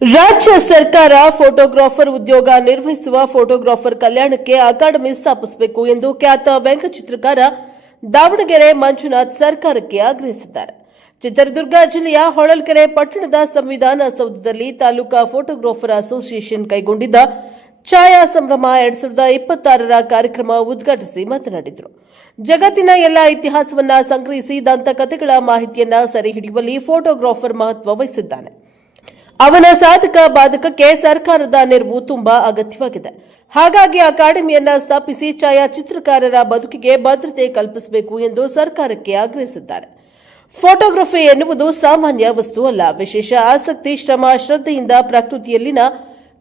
ರಾಜ್ಯ ಸರ್ಕಾರ ಫೋಟೋಗ್ರಾಫರ್ ಉದ್ಯೋಗ ನಿರ್ವಹಿಸುವ ಫೋಟೋಗ್ರಾಫರ್ ಕಲ್ಯಾಣಕ್ಕೆ ಅಕಾಡೆಮಿ ಸ್ಥಾಪಿಸಬೇಕು ಎಂದು ಖ್ಯಾತ ವ್ಯಂಗ್ಯಚಿತ್ರಕಾರ ದಾವಣಗೆರೆ ಮಂಜುನಾಥ್ ಸರ್ಕಾರಕ್ಕೆ ಆಗ್ರಹಿಸಿದ್ದಾರೆ. ಚಿತ್ರದುರ್ಗ ಜಿಲ್ಲೆಯ ಹೊಳಲ್ಕೆರೆ ಪಟ್ಟಣದ ಸಂವಿಧಾನ ಸೌಧದಲ್ಲಿ ತಾಲೂಕಾ ಫೋಟೋಗ್ರಾಫರ್ ಅಸೋಸಿಯೇಷನ್ ಕೈಗೊಂಡಿದ್ದ ಛಾಯಾ ಸಂಭ್ರಮ 2026ರ ಕಾರ್ಯಕ್ರಮ ಉದ್ಘಾಟಿಸಿ ಮಾತನಾಡಿದರು. ಜಗತ್ತಿನ ಎಲ್ಲ ಇತಿಹಾಸವನ್ನ ಸಂಗ್ರಹಿಸಿ ದಂತಕಥೆಗಳ ಮಾಹಿತಿಯನ್ನ ಸೆರೆಹಿಡಿಯುವಲ್ಲಿ ಫೋಟೋಗ್ರಾಫರ್ ಮಹತ್ವ ವಹಿಸಿದ್ದಾನೆ. ಅವನ ಸಾಧಕ ಬಾಧಕಕ್ಕೆ ಸರ್ಕಾರದ ನೆರವು ತುಂಬಾ ಅಗತ್ಯವಾಗಿದೆ. ಹಾಗಾಗಿ ಅಕಾಡೆಮಿಯನ್ನ ಸ್ಥಾಪಿಸಿ ಛಾಯಾಚಿತ್ರಕಾರರ ಬದುಕಿಗೆ ಭದ್ರತೆ ಕಲ್ಪಿಸಬೇಕು ಎಂದು ಸರ್ಕಾರಕ್ಕೆ ಆಗ್ರಹಿಸಿದ್ದಾರೆ. ಫೋಟೋಗ್ರಫಿ ಎನ್ನುವುದು ಸಾಮಾನ್ಯ ವಸ್ತು ಅಲ್ಲ. ವಿಶೇಷ ಆಸಕ್ತಿ, ಶ್ರಮ, ಶ್ರದ್ಧೆಯಿಂದ ಪ್ರಕೃತಿಯಲ್ಲಿನ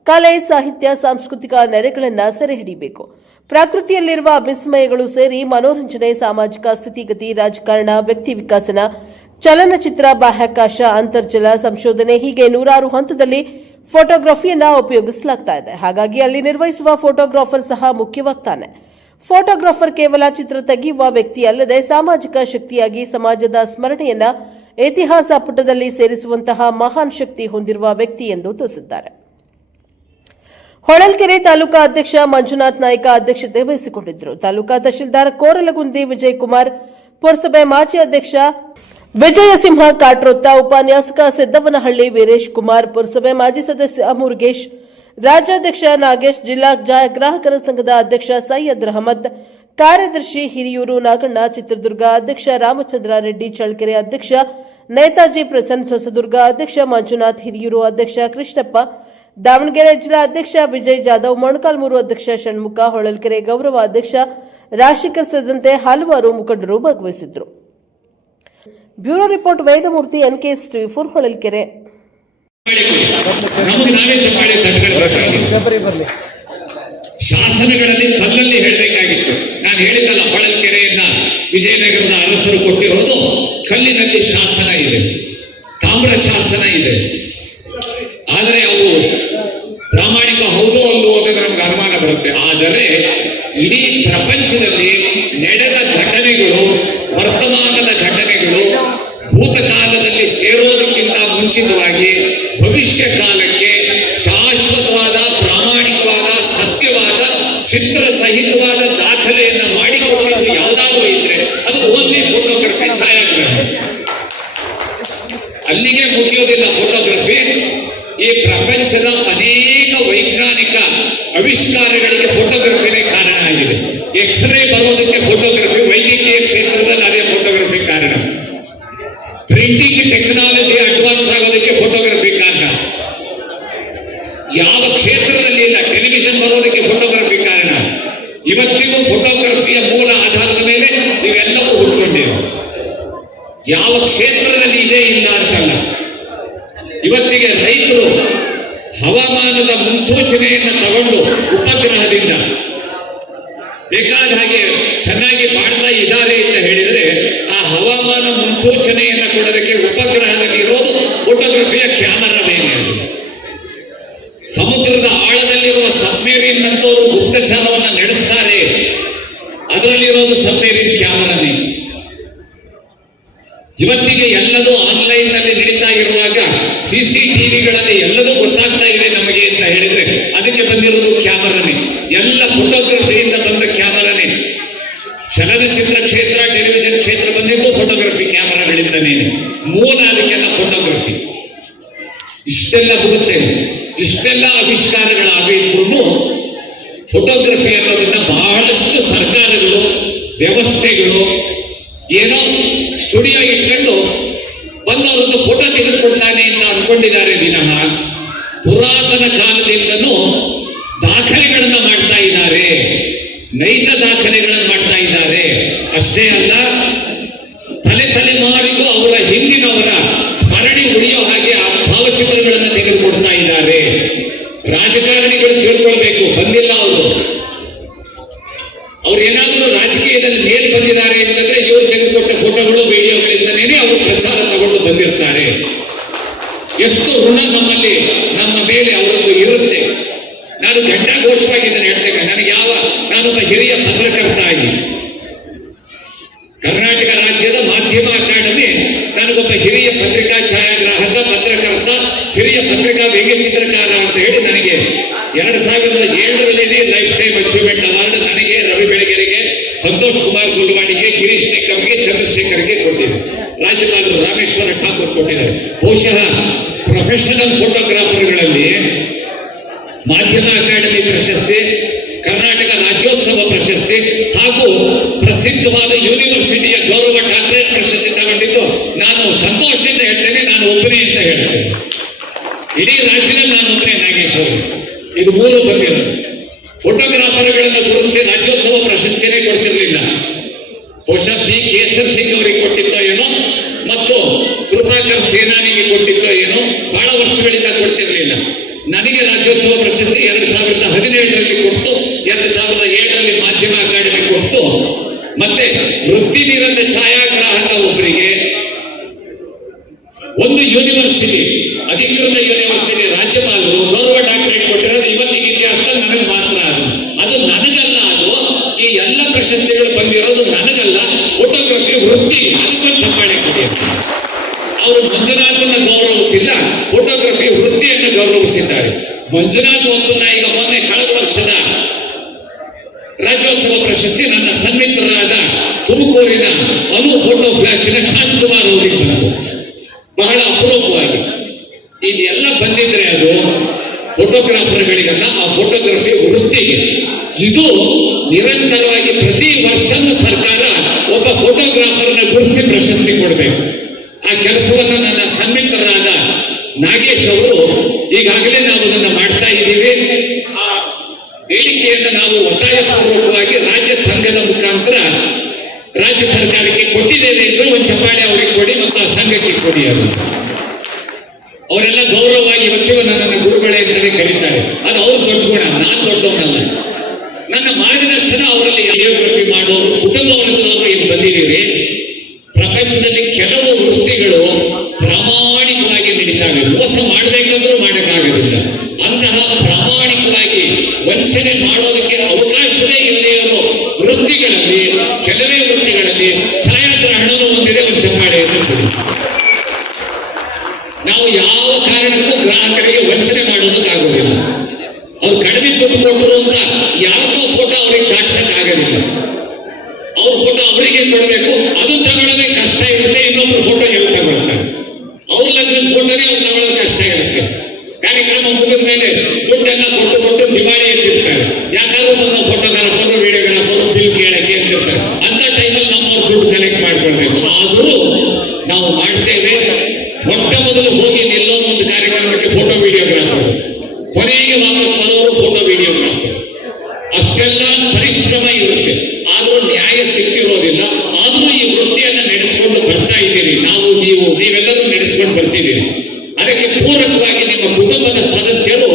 ಕಲೆ, ಸಾಹಿತ್ಯ, ಸಾಂಸ್ಕೃತಿಕ ನೆರೆಗಳನ್ನು ಸೆರೆಹಿಡಿಯಬೇಕು. ಪ್ರಕೃತಿಯಲ್ಲಿರುವ ವಿಸ್ಮಯಗಳು ಸೇರಿ ಮನೋರಂಜನೆ, ಸಾಮಾಜಿಕ ಸ್ಥಿತಿಗತಿ, ರಾಜಕಾರಣ, ವ್ಯಕ್ತಿ ವಿಕಸನ, ಚಲನಚಿತ್ರ, ಬಾಹ್ಯಾಕಾಶ, ಅಂತರ್ಜಲ, ಸಂಶೋಧನೆ ಹೀಗೆ ನೂರಾರು ಹಂತದಲ್ಲಿ ಫೋಟೋಗ್ರಫಿಯನ್ನ ಉಪಯೋಗಿಸಲಾಗ್ತಾ ಇದೆ. ಹಾಗಾಗಿ ಅಲ್ಲಿ ನಿರ್ವಹಿಸುವ ಫೋಟೋಗ್ರಾಫರ್ ಸಹ ಮುಖ್ಯವಾಗ್ತಾನೆ. ಫೋಟೋಗ್ರಾಫರ್ ಕೇವಲ ಚಿತ್ರ ತೆಗೆಯುವ ವ್ಯಕ್ತಿ ಅಲ್ಲದೆ ಸಾಮಾಜಿಕ ಶಕ್ತಿಯಾಗಿ ಸಮಾಜದ ಸ್ಮರಣೆಯನ್ನ ಇತಿಹಾಸ ಪುಟದಲ್ಲಿ ಸೇರಿಸುವಂತಹ ಮಹಾನ್ ಶಕ್ತಿ ಹೊಂದಿರುವ ವ್ಯಕ್ತಿ ಎಂದು ತಿಳಿಸಿದ್ದಾರೆ. ಹೊಳಲ್ಕೆರೆ ತಾಲೂಕಾ ಅಧ್ಯಕ್ಷ ಮಂಜುನಾಥ್ ನಾಯ್ಕ ಅಧ್ಯಕ್ಷತೆ ವಹಿಸಿಕೊಂಡಿದ್ದರು. ತಾಲೂಕಾ ತಹಶೀಲ್ದಾರ್ ಕೋರಲಗುಂದಿ ವಿಜಯಕುಮಾರ್, ಪುರಸಭೆ ಮಾಜಿ ಅಧ್ಯಕ್ಷ ವಿಜಯಸಿಂಹ ಕಾಟ್ರೋತ್ತ, ಉಪನ್ಯಾಸಕ ಸಿದ್ದವನಹಳ್ಳಿ ವೀರೇಶ್ ಕುಮಾರ್, ಪುರಸಭೆ ಮಾಜಿ ಸದಸ್ಯ ಮುರುಗೇಶ್, ರಾಜ್ಯಾಧ್ಯಕ್ಷ ನಾಗೇಶ್, ಜಿಲ್ಲಾ ಗ್ರಾಹಕರ ಸಂಘದ ಅಧ್ಯಕ್ಷ ಸೈಯದ್ ಅಹಮದ್, ಕಾರ್ಯದರ್ಶಿ ಹಿರಿಯೂರು ನಾಗಣ್ಣ, ಚಿತ್ರದುರ್ಗ ಅಧ್ಯಕ್ಷ ರಾಮಚಂದ್ರ ರೆಡ್ಡಿ, ಚಳ್ಳಕೆರೆ ಅಧ್ಯಕ್ಷ ನೇತಾಜಿ ಪ್ರಸನ್ನ, ಹೊಸದುರ್ಗ ಅಧ್ಯಕ್ಷ ಮಂಜುನಾಥ್, ಹಿರಿಯೂರು ಅಧ್ಯಕ್ಷ ಕೃಷ್ಣಪ್ಪ, ದಾವಣಗೆರೆ ಜಿಲ್ಲಾ ಅಧ್ಯಕ್ಷ ವಿಜಯ್ ಜಾಧವ್, ಮೊಣಕಾಲ್ಮೂರು ಅಧ್ಯಕ್ಷ ಷಣ್ಮುಖ, ಹೊಳಲ್ಕೆರೆ ಗೌರವ ಅಧ್ಯಕ್ಷ ರಾಶಿಕರ್ ಸೇರಿದಂತೆ ಹಲವಾರು ಮುಖಂಡರು ಭಾಗವಹಿಸಿದ್ದರು. Bureau report Vedamurthy, NKS TV4, Holalkere. ಶಾಸನಗಳಲ್ಲಿ ಕಲ್ಲಲ್ಲಿ ಹೇಳಬೇಕಾಗಿತ್ತು. ನಾನು ಹೇಳಿದಲ್ಲ, ಹೊಳಲ್ಕೆರೆಯನ್ನ ವಿಜಯನಗರದ ಅರಸರು ಕೊಟ್ಟಿರೋದು ಕಲ್ಲಿನಲ್ಲಿ ಶಾಸನ ಇದೆ, ತಾಮ್ರ ಶಾಸನ ಇದೆ. ಆದರೆ ಅವು ಪ್ರಾಮಾಣಿಕ ಹೌದು ಅಲ್ಲೋ ಅನ್ನೋದು ನಮ್ಗೆ ಅನುಮಾನ ಬರುತ್ತೆ. ಆದರೆ ಇಡೀ ಪ್ರಪಂಚದಲ್ಲಿ ನಡೆದ ಘಟನೆಗಳು, ವರ್ತಮಾನದ ಘಟನೆಗಳು ಭೂತಕಾಲದಲ್ಲಿ ಸೇರೋದಕ್ಕಿಂತ ಮುಂಚಿತವಾಗಿ ಭವಿಷ್ಯ ಕಾಲಕ್ಕೆ ಶಾಶ್ವತವಾದ, ಪ್ರಾಮಾಣಿಕವಾದ, ಸತ್ಯವಾದ, ಚಿತ್ರ ಸಹಿತವಾದ ದಾಖಲೆಯನ್ನು ಮಾಡಿಕೊಟ್ಟಿದ್ದು ಯಾವುದಾದ್ರೂ ಇದ್ರೆ ಅದು ಓನ್ಲಿ ಫೋಟೋಗ್ರಫಿ, ಛಾಯಾಗ್ರಹಣೆ. ಅಲ್ಲಿಗೆ ಮುಗಿಯೋದಿಲ್ಲ ಫೋಟೋಗ್ರಫಿ. ಈ ಪ್ರಪಂಚದ ಅನೇಕ ವೈಜ್ಞಾನಿಕ ಆವಿಷ್ಕಾರಗಳಿಗೆ ಫೋಟೋಗ್ರಫಿನೇ ಕಾರಣ ಆಗಿದೆ. ಎಕ್ಸ್ರೇ ಬರೋದಕ್ಕೆ ಫೋಟೋಗ್ರಫಿ, ವೈದ್ಯಕೀಯ ಕ್ಷೇತ್ರದಲ್ಲಿ ಅದೇ ಫೋಟೋಗ್ರಫಿ ಕಾರಣ. ಪ್ರಿಂಟಿಂಗ್ ಟೆಕ್ನಾಲಜಿ ಅಡ್ವಾನ್ಸ್ ಆಗೋದಕ್ಕೆ ಫೋಟೋಗ್ರಫಿ ಕಾರಣ. ಯಾವ ಕ್ಷೇತ್ರದಲ್ಲಿ ಇಲ್ಲ, ಟೆಲಿವಿಷನ್ ಬರೋದಕ್ಕೆ ಫೋಟೋಗ್ರಫಿ ಕಾರಣ. ಇವತ್ತಿಗೂ ಫೋಟೋಗ್ರಫಿಯ ಮೂಲ ಆಧಾರದ ಮೇಲೆ ನೀವೆಲ್ಲವೂ ಹುಟ್ಕೊಂಡಿವೆ. ಯಾವ ಕ್ಷೇತ್ರದಲ್ಲಿ ಇದೆ ಇಲ್ಲ ಅಂತಲ್ಲ. ಇವತ್ತಿಗೆ ರೈತರು ಹವಾಮಾನದ ಮುನ್ಸೂಚನೆಯನ್ನು ತಗೊಂಡು ಉಪಗ್ರಹದಿಂದ ಬೇಕಾದ ಹಾಗೆ ಚೆನ್ನಾಗಿ ಮಾಡ್ತಾ ಇದ್ದಾರೆ ಅಂತ ಹೇಳಿದರೆ, ಆ ಹವಾಮಾನ ಮುನ್ಸೂಚನೆಯನ್ನು ಕೊಡೋದಕ್ಕೆ ಉಪಗ್ರಹದಲ್ಲಿ ಇರೋದು ಫೋಟೋಗ್ರಫಿಯ ಕ್ಯಾಮರಾ ಮೇಲೆ. ಸಮುದ್ರದ ಆಳದಲ್ಲಿರುವ ಸಬ್ಮೇರಿನ್ ಅಂತವರು ಗುಪ್ತಚಾರವನ್ನು ನಡೆಸ್ತಾರೆ, ಅದರಲ್ಲಿರೋದು ಸಬ್ಮೇರಿನ್ ಕ್ಯಾಮರಾನೇ. ಇವತ್ತಿಗೆ ಎಲ್ಲದೂ ಆನ್ಲೈನ್ ನಲ್ಲಿ ನಡೀತಾ ಇರುವಾಗ CCTVಗಳಲ್ಲಿ ಎಲ್ಲದೂ ಗೊತ್ತಾಗ್ತಾ ಇದೆ ನಮಗೆ ಅಂತ ಹೇಳಿದ್ರೆ ಅದಕ್ಕೆ ಬಂದಿರೋದು ಕ್ಯಾಮರಾನೇ. ಎಲ್ಲ ಫೋಟೋಗ್ರಫಿಯಿಂದ ಬಂದ ಕ್ಯಾಮರಾನೇ. ಚಲನಚಿತ್ರ ಕ್ಷೇತ್ರ, ಟೆಲಿವಿಷನ್ ಕ್ಷೇತ್ರ ಬಂದಿದ್ದು ಫೋಟೋಗ್ರಫಿ ಕ್ಯಾಮರಾಗಳಿಂದನೇ. ಮೂಲ ಅದಕ್ಕೆಲ್ಲ ಫೋಟೋಗ್ರಫಿ. ಇಷ್ಟೆಲ್ಲ ಮುಗಿಸ್ತೇನೆ, ಇಷ್ಟೆಲ್ಲ ಆವಿಷ್ಕಾರಗಳಾಗಿದ್ರು ಫೋಟೋಗ್ರಫಿ ಅನ್ನೋದನ್ನ ಬಹಳಷ್ಟು ಸರ್ಕಾರಗಳು, ವ್ಯವಸ್ಥೆಗಳು ಏನೋ ಸ್ಟುಡಿಯೋ ಇಟ್ಕೊಂಡು ಬಂದವರೊಂದು ಫೋಟೋ ತೆಗೆದುಕೊಡ್ತಾನೆ ಅಂತ ಅನ್ಕೊಂಡಿದ್ದಾರೆ ವಿನಃ ಪುರಾತನ ಕಾಲದಿಂದನೂ ದಾಖಲೆಗಳನ್ನು ಮಾಡ್ತಾ ಇದ್ದಾರೆ, ನೈಜ ದಾಖಲೆಗಳನ್ನು ಮಾಡ್ತಾ ಇದ್ದಾರೆ. ಅಷ್ಟೇ ಅಲ್ಲ, ತಲೆಮಾರಿಗೂ ಅವರ ಹಿಂದಿನವರ ಸ್ಮರಣೆ ಉಳಿಯೋ ಹಾಗೆ ಆ ಭಾವಚಿತ್ರಗಳನ್ನು ತೆಗೆದುಕೊಡ್ತಾ ಇದ್ದಾರೆ. ರಾಜಕಾರಣಿಗಳು ತಿಳ್ಕೊಳ್ಬೇಕು, ಬಂದಿಲ್ಲ ಅವ್ರು ಏನಾದರೂ ರಾಜಕೀಯದಲ್ಲಿ ಮೇಲೆ ಬಂದಿದ್ದಾರೆ ಅಂತಂದ್ರೆ ಇವರು ತೆಗೆದುಕೊಟ್ಟ ಫೋಟೋಗಳು, ವಿಡಿಯೋಗಳಿಂದನೇ ಅವರು ಪ್ರಚಾರ ತಗೊಂಡು ಬಂದಿರ್ತಾರೆ. ಎಷ್ಟು ಋಣ ನಮ್ಮ ಮೇಲೆ ಅವರದ್ದು ಇರುತ್ತೆ. ನಾನು ಘಂಟಾಘೋಷವಾಗಿ ಇದನ್ನು ಹೇಳ್ತೇನೆ. ನಾನೊಬ್ಬ ಹಿರಿಯ ಪತ್ರಕರ್ತ ಆಗಿ ಕರ್ನಾಟಕ ರಾಜ್ಯದ ಮಾಧ್ಯಮ ಅಕಾಡೆಮಿ ನನಗೊಬ್ಬ ಹಿರಿಯ ಪತ್ರಿಕಾ ಛಾಯಾಗ್ರಾಹಕ, ಪತ್ರಕರ್ತ, ಹಿರಿಯ ಪತ್ರಿಕಾ ವ್ಯಂಗ್ಯ ಚಿತ್ರಕಾರ ಅಂತ ಹೇಳಿ ನನಗೆ 2007ರಲ್ಲಿ ಲೈಫ್ ಟೈಮ್ ಅಚೀವ್ಮೆಂಟ್ ಅವಾರ್ಡ್ ನನಗೆ, ರವಿ ಬೆಳಗೆರೆಗೆ, ಸಂತೋಷ್ ಕುಮಾರ್ ಗುಲ್ವಾಡಿಗೆ, ಗಿರೀಶ್ ನಿಕ್ಕಮ್ಗೆ, ಚಂದ್ರಶೇಖರ್ಗೆ ಕೊಟ್ಟಿದ್ದಾರೆ. ರಾಜ್ಯಪಾಲರು ರಾಮೇಶ್ವರ ಠಾಕೂರ್ ಕೊಟ್ಟಿದ್ದಾರೆ. ಬಹುಶಃ ಪ್ರೊಫೆಷನಲ್ ಫೋಟೋಗ್ರಾಫರ್ಗಳಲ್ಲಿ ಮಾಧ್ಯಮ ಅಕಾಡೆಮಿ ಪ್ರಶಸ್ತಿ, ಕರ್ನಾಟಕ ರಾಜ್ಯೋತ್ಸವ ಪ್ರಶಸ್ತಿ ಹಾಗೂ ಪ್ರಸಿದ್ಧವಾದ ಯೂನಿವರ್ಸಿಟಿಯ ಗೌರವ ಡಾಕ್ಟರೇಟ್ ಪ್ರಶಸ್ತಿ ತಗೊಂಡಿದ್ದು ನಾನು ಸಂತೋಷದಿಂದ ಹೇಳ್ತೇನೆ. ನಾನು ಒಬ್ಬನೇ ಅಂತ ಹೇಳ್ತೇನೆ. ಇಡೀ ರಾಜ್ಯದಲ್ಲಿ ನಾನು ಒಬ್ಬನೇ ನಾಗೇಶ್ ಅವರು. ಇದು ಮೂರು ಬಂದಿರೋದು. ಫೋಟೋಗ್ರಾಫರ್ಗಳನ್ನು ಗುರುತಿಸಿ ರಾಜ್ಯೋತ್ಸವ ಪ್ರಶಸ್ತಿನೇ ಕೊಡ್ತಿರ್ಲಿಲ್ಲ. ಬಹುಶಃ ಬಿ ಕೇಸರ್ ಸಿಂಗ್ ಅವರಿಗೆ ಕೊಟ್ಟಿತ್ತೋ ಏನೋ, ಮತ್ತು ಕೃಪಾಕರ್ ಸೇನಾನಿಗೆ ಕೊಟ್ಟಿತ್ತೋ ಏನೋ, ಬಹಳ ವರ್ಷಗಳಿಂದ ಕೊಡ್ತಿರ್ಲಿಲ್ಲ. ನನಗೆ ರಾಜ್ಯೋತ್ಸವ ಪ್ರಶಸ್ತಿ 2017ರಲ್ಲಿ ಕೊಟ್ಟು, 2007ರಲ್ಲಿ ಮಾಧ್ಯಮ ಅಕಾಡೆಮಿ ಕೊಟ್ಟು, ಮತ್ತೆ ವೃತ್ತಿ ನಿರತ ಛಾಯಾಗ್ರಾಹಕ ಒಬ್ಬರಿಗೆ ಒಂದು ಯೂನಿವರ್ಸಿಟಿ, ಅಧಿಕೃತ ಯೂನಿವರ್ಸಿಟಿ ರಾಜ್ಯಪಾಲರು ಗೌರವ ಡಾಕ್ಟರೇಟ್ ಕೊಟ್ಟಿರೋದು ಇವತ್ತಿಗೆ ಇತಿಹಾಸದಲ್ಲಿ ನನಗೆ ಮಾತ್ರ. ಅದು ನನಗಲ್ಲ. ಅದು ಈ ಎಲ್ಲ ಪ್ರಶಸ್ತಿಗಳು ಬಂದಿರೋದು ನನಗಲ್ಲ, ಫೋಟೋಗ್ರಫಿ ವೃತ್ತಿ. ಅದಕ್ಕೊಂದು ಚಪ್ಪಾಳೆ ಕೊಡಿ. ಅವರು ಮಂಜುನಾಥನ ಗೌರವಿಸಿಲ್ಲ, ಫೋಟೋಗ್ರಫಿ ವೃತ್ತಿಯನ್ನು ಗೌರವಿಸಿದ್ದಾರೆ. ಮಂಜುನಾಥ್ ಒಬ್ಬನ ಈಗ ಮೊನ್ನೆ ಕಳೆದ ವರ್ಷದ ರಾಜ್ಯೋತ್ಸವ ಪ್ರಶಸ್ತಿ ನನ್ನ ಸನ್ಮಿತ್ರರಾದ ತುಮಕೂರಿನ ಅನು ಫೋಟೋ ಫ್ಲಾಶಿನ ಶಾಂತಕುಮಾರ್ ಅವರಿಗೆ ಬಂತು, ಬಹಳ ಅಪರೂಪವಾಗಿ. ಇದೆಲ್ಲ ಬಂದಿದ್ರೆ ಅದು ಫೋಟೋಗ್ರಾಫರ್ಗಳಿಗೆಲ್ಲ, ಆ ಫೋಟೋಗ್ರಫಿ ವೃತ್ತಿಗೆ. ಇದು ನಿರಂತರವಾಗಿ ಪ್ರತಿ ವರ್ಷವೂ ಸರ್ಕಾರ ಒಬ್ಬ ಫೋಟೋಗ್ರಾಫರ್ನ ಗುರುತಿಸಿ ಪ್ರಶಸ್ತಿ ಕೊಡಬೇಕು. ಆ ಕೆಲಸವನ್ನು ನನ್ನ ಸನ್ಮಿತ್ರರಾದ ನಾಗೇಶ್ ಅವರು ಈಗಾಗಲೇ ನಾವು ಅದನ್ನು ಮಾಡ್ತಾ ಇದ್ದೀವಿ. ಆ ಹೇಳಿಕೆಯನ್ನು ನಾವು ಒತ್ತಾಯಪೂರ್ವಕವಾಗಿ ರಾಜ್ಯ ಸಂಘದ ಮುಖಾಂತರ ರಾಜ್ಯ ಸರ್ಕಾರಕ್ಕೆ ಕೊಟ್ಟಿದ್ದೇವೆ ಎಂದು ಒಂದು ಚಪ್ಪಾಳೆ ಅವರಿಗೆ ಕೊಡಿ ಮತ್ತು ಆ ಸಂಘಕ್ಕೆ ಕೊಡಿ. ಅದು ಅವರೆಲ್ಲ ಗೌರವವಾಗಿ ಇವತ್ತಿಗೂ ನನ್ನನ್ನು ಗುರುಗಳೇ ಅಂತಲೇ ಕರೀತಾರೆ. ಅದು ಅವ್ರ ದೊಡ್ಡ ಗುಣ, ನಾನು ದೊಡ್ಡವನಲ್ಲ. ನನ್ನ ಮಾರ್ಗದರ್ಶನ ಅವರಲ್ಲಿ ವಿಡಿಯೋಗ್ರಫಿ ಮಾಡೋರು, ಕುಟುಂಬವರ್ಗದವರು ಇಲ್ಲಿ ಬಂದಿದ್ದೀರಿ. ಪ್ರಪಂಚದಲ್ಲಿ ಕೆಲವು ವೃತ್ತಿಗಳು ಪ್ರಾಮಾಣಿಕವಾಗಿ ನಡೀತಾವೆ. ಮೋಸ ಮಾಡಬೇಕಂದ್ರೂ ಮಾಡೋಕ್ಕಾಗೋದಿಲ್ಲ. ಅಂತಹ ಪ್ರಾಮಾಣಿಕವಾಗಿ ವಂಚನೆ ಮಾಡೋದಕ್ಕೆ ಅವಕಾಶವೇ ಇಲ್ಲದೆ ಇರೋ ವೃತ್ತಿಗಳಲ್ಲಿ, ಕೆಲವೇ ವೃತ್ತಿಗಳಲ್ಲಿ ಛಾಯಾಗ್ರಹಣನೂ ಒಂದಿದೆ. ಒಂದು ಚಪ್ಪಾಳೆ ಕೊಡಿ. ನಾವು ಯಾವ ಕಾರಣಕ್ಕೂ ಗ್ರಾಹಕರಿಗೆ ವಂಚನೆ ಮಾಡೋದಕ್ಕಾಗೋದಿಲ್ಲ. ಅವ್ರು ಕಡಿಮೆ ದುಡ್ಡು ಕೊಟ್ಟರು ಅಂತ ಯಾರದೋ ಫೋಟೋ ಅವ್ರಿಗೆ ದಾಟ್ಸಕ್ ಆಗೋದಿಲ್ಲ. ಅವ್ರ ಫೋಟೋ ಅವರಿಗೆ ಕೊಡಬೇಕು, ಅದು ತಗೊಳ್ಳೋದೇ ಕಷ್ಟ ಇರುತ್ತೆ. ಇನ್ನೊಬ್ರು ಫೋಟೋ ಎಲ್ಲಿ ತಗೊಳ್ತಾರೆ? ಅವ್ರ ಲಗ್ನದ ಫೋಟೋನೇ ಅವ್ರು ತಗೊಳ್ಳೋದು ಕಷ್ಟ ಇರುತ್ತೆ. ಕಾರ್ಯಕ್ರಮ ಮುಗಿದ ಮೇಲೆ ದುಡ್ಡೆಲ್ಲ ಕೊಟ್ಟು ದಿವಾಳಿ ಎತ್ತಿರ್ತಾರೆ. ಯಾಕಾದ್ರೂ ನಮ್ಮ ಫೋಟೋಗ್ರಾಫರು, ವಿಡಿಯೋಗ್ರಾಫರು ಬಿಲ್ ಕೇಳಕ್ಕೆ ಅಂತಿರ್ತಾರೆ. ಅಂತ ಟೈಮಲ್ಲಿ ನಮ್ಮವ್ರು ದುಡ್ಡು ಕಲೆಕ್ಟ್ ಮಾಡ್ಕೊಳ್ಬೇಕು. ಆದರೂ ನಾವು ಮಾಡ್ತೇವೆ. ಮೊಟ್ಟ ಮೊದಲು ಹೋಗಿ ನಿಲ್ಲೋ ಒಂದು ಕಾರ್ಯಕ್ರಮಕ್ಕೆ ಫೋಟೋ ವಿಡಿಯೋಗ್ರಾಫರ್, ಕೊನೆಗೆ ವಾಪಸ್ ಬರೋರು ಫೋಟೋ ವಿಡಿಯೋಗ್ರಾಫರ್. ಅಷ್ಟೆಲ್ಲ ಪರಿಶ್ರಮ ಇರುತ್ತೆ, ಆದ್ರೂ ನ್ಯಾಯ ಸಿಕ್ಕಿರೋದಿಲ್ಲ. ಆದ್ರೂ ಈ ವೃತ್ತಿಯನ್ನು ನಡೆಸಿಕೊಂಡು ಬರ್ತಾ ಇದ್ದೀರಿ. ನೀವೆಲ್ಲರೂ ನಡೆಸಿಕೊಂಡು ಬರ್ತಿದ್ದೀರಿ. ಅದಕ್ಕೆ ಪೂರಕವಾಗಿ ನಿಮ್ಮ ಕುಟುಂಬದ ಸದಸ್ಯರು